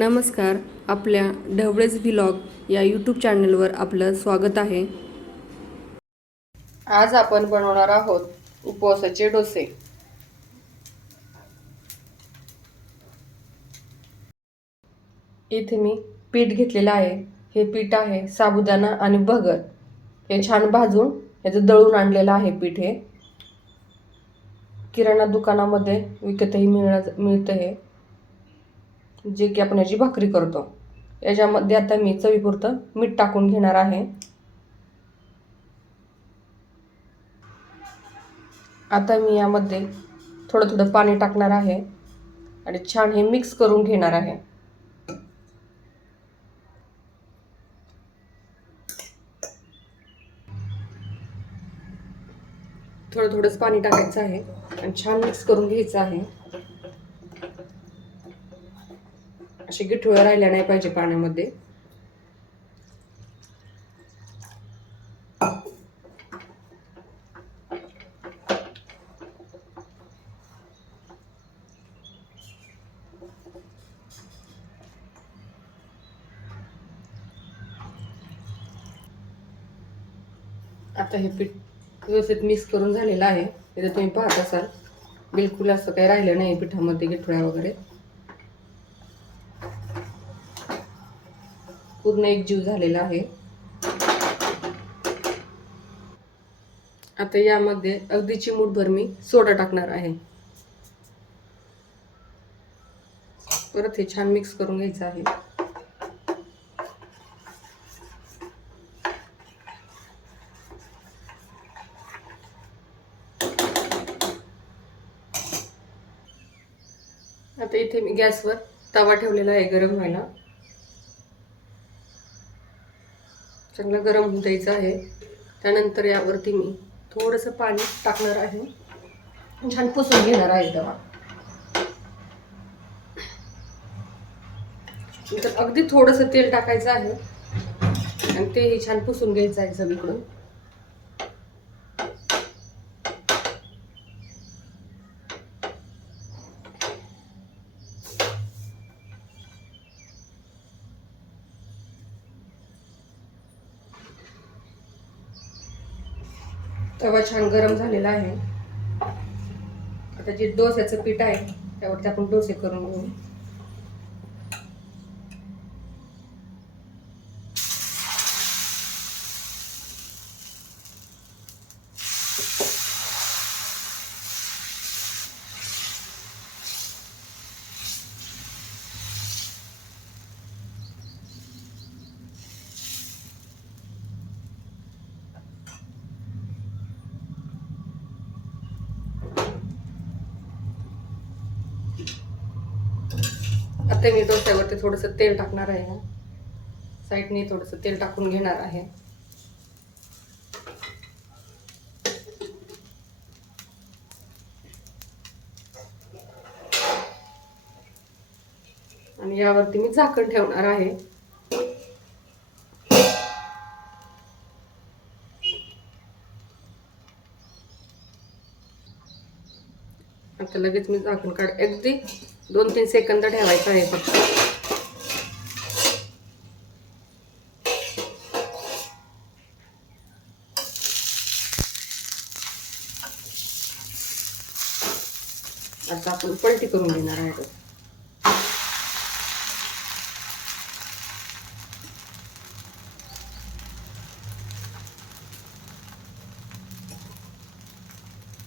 नमस्कार. आपल्या ढवळेच व्लॉग या यूट्यूब चॅनलवर आपलं स्वागत आहे. आज आपण बनवणार आहोत उपवासाचे डोसे. इथे मी पीठ घेतलेलं आहे. हे पीठ आहे साबुदाणा आणि भगर. हे छान भाजून याचं दळून आणलेलं आहे पीठ. हे किराणा दुकानामध्ये विकतही मिळतं हे, जे की आपण याची भाकरी करतो. याच्यामध्ये आता मी चवीपुरतं मीठ टाकून घेणार आहे. आता मी यामध्ये थोडं थोडं पाणी टाकणार आहे आणि छान हे मिक्स करून घेणार आहे. थोडं थोडंच पाणी टाकायचं आहे आणि छान मिक्स करून घ्यायचं आहे. असे गिठळ्या राहिल्या नाही पाहिजे पाण्यामध्ये. आता हे पीठ व्यवस्थित मिक्स करून झालेलं आहे. इथे तुम्ही पाहत असाल बिलकुल असं काही राहिलं नाही पिठामध्ये गिठळ्या वगैरे. पूर्ण एकजीव झालेला आहे. आता यामध्ये अगदी चिमूटभर मी सोडा टाकणार आहे. परत हे छान मिक्स करून घ्यायचं आहे. आता इथे मी गॅसवर तवा ठेवलेला आहे गरम व्हायला. चांगला गरम होऊ द्यायचा आहे. त्यानंतर यावरती मी थोडंसं पाणी टाकणार आहे. छान पुसून घेणार आहे तवा. नंतर अगदी थोडंसं तेल टाकायचं आहे आणि तेही छान पुसून घ्यायचं आहे सगळीकडून. तवा छान गरम झालेला आहे. आता जे डोस्याचं पीठ आहे त्यावरती आपण डोसे करून घेऊ. आता मी डोस्यावरती थोडंसं तेल टाकणार आहे. साईडने थोडंसं तेल टाकून घेणार आहे. आणि यावरती मी झाकण ठेवणार आहे. आता लगेच मी झाकण काढ. अगदी 2-3 सेकंद ठेवायचं आहे फक्त. आता आपण पलटी करून घेणार आहे.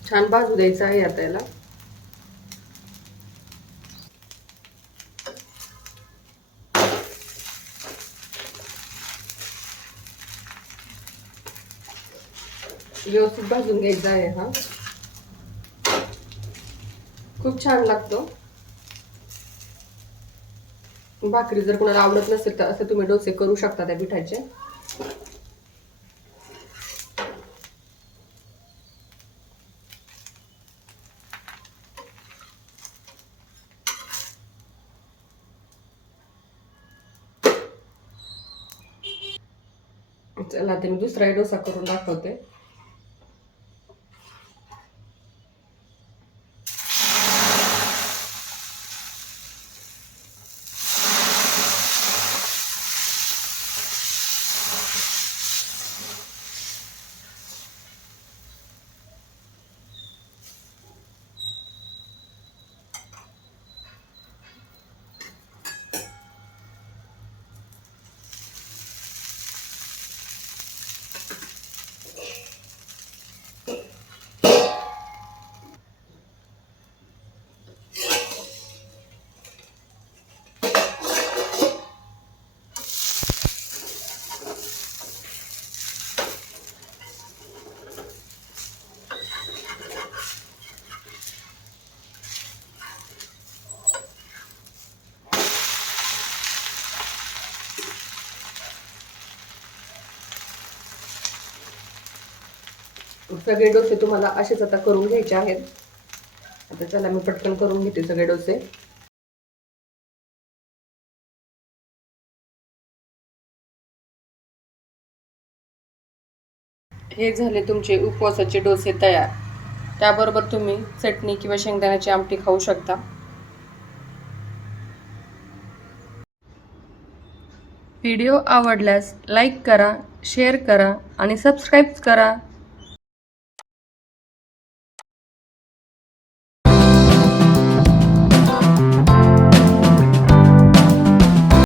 छान भाजू द्यायचं आहे आता याला. व्यवस्थित भाजून घ्यायचा आहे हा. खूप छान लागतो. भाकरी जर कोणाला आवडत नसेल तर असं तुम्ही डोसे करू शकता त्या पिठाचे. चला ते मी दुसरा डोसा करून दाखवते. सगळे डोसे तुम्हाला असेच आता करून घ्यायचे आहेत. आता चला मी पटकन करून घेते सगळे डोसे. हे झाले तुमचे उपवासाचे डोसे तयार. त्याबरोबर तुम्ही चटणी किंवा शेंगदाण्याची आमटी खाऊ शकता. व्हिडिओ आवडल्यास लाईक करा, शेअर करा आणि सबस्क्राईब करा.